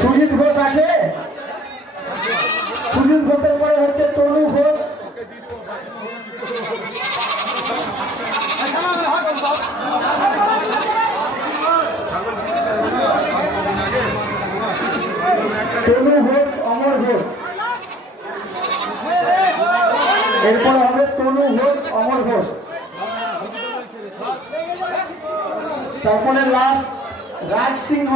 সুজিত ঘোষ আছে, সুজিত ঘোষের পরে হচ্ছে তনু ঘোষ, তনু ঘোষ, অমর ঘোষ, এরপর হবে তনু ঘোষ, অমর ঘোষ, তারপরে লাস্ট রাজ সিংহ।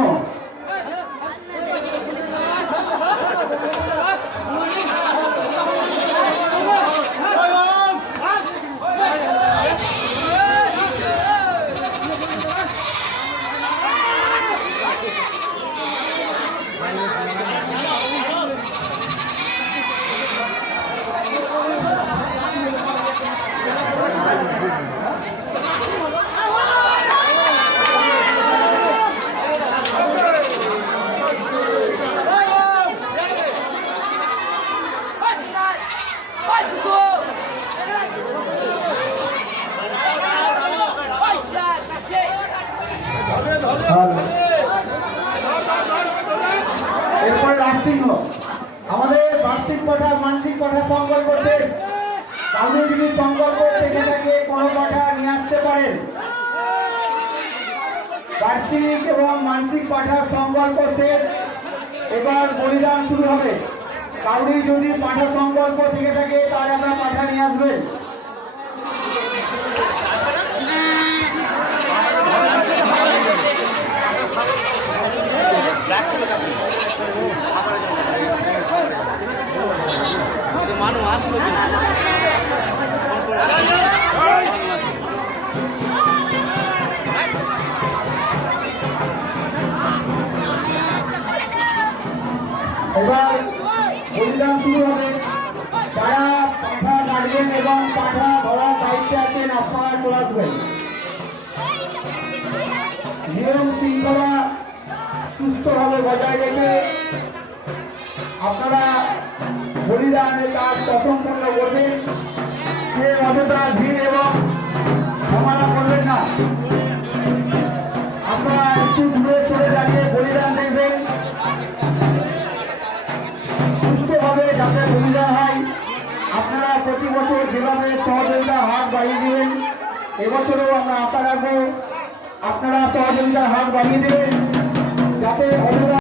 এরপরে রাজসিংহ আমাদের বার্ষিক পাঠা মানসিক পাঠা সংকল্প শেষ। আপনি যদি সংকল্প থেকে থাকে কোনো পাঠা নিয়ে আসতে পারেন। বার্ষিক এবং মানসিক পাঠা সংকল্প শেষ, এবার বলিদান শুরু হবে। কাউরি যদি পাঠা সংকল্প থেকে থাকে তার আপনার পাঠা নিয়ে আসবেন। এবার বলিদান শুরু হবে। যারা পাঠা কাটবেন এবং পাঠা ধরার দায়িত্বে আছেন আপনারা চলে আসবেন। নিয়ম শৃঙ্খলা সুস্থভাবে বজায় রেখে আপনারা বলিদানের কাজ সম্পন্ন করবেন। সে অযথা ভিড় এবং ঝামেলা করবেন না। আপনারা একটু দূরে সরে দাঁড়িয়ে বলিদান দেখবেন সুস্থভাবে, যাতে বলিদান হয়। আপনারা প্রতি বছর যেভাবে সহযোগিতার হাত বাড়িয়ে দেবেন, এবছরও আমরা আশা রাখবো আপনারা সহযোগিতার হাত বাড়িয়ে দেবেন, যাতে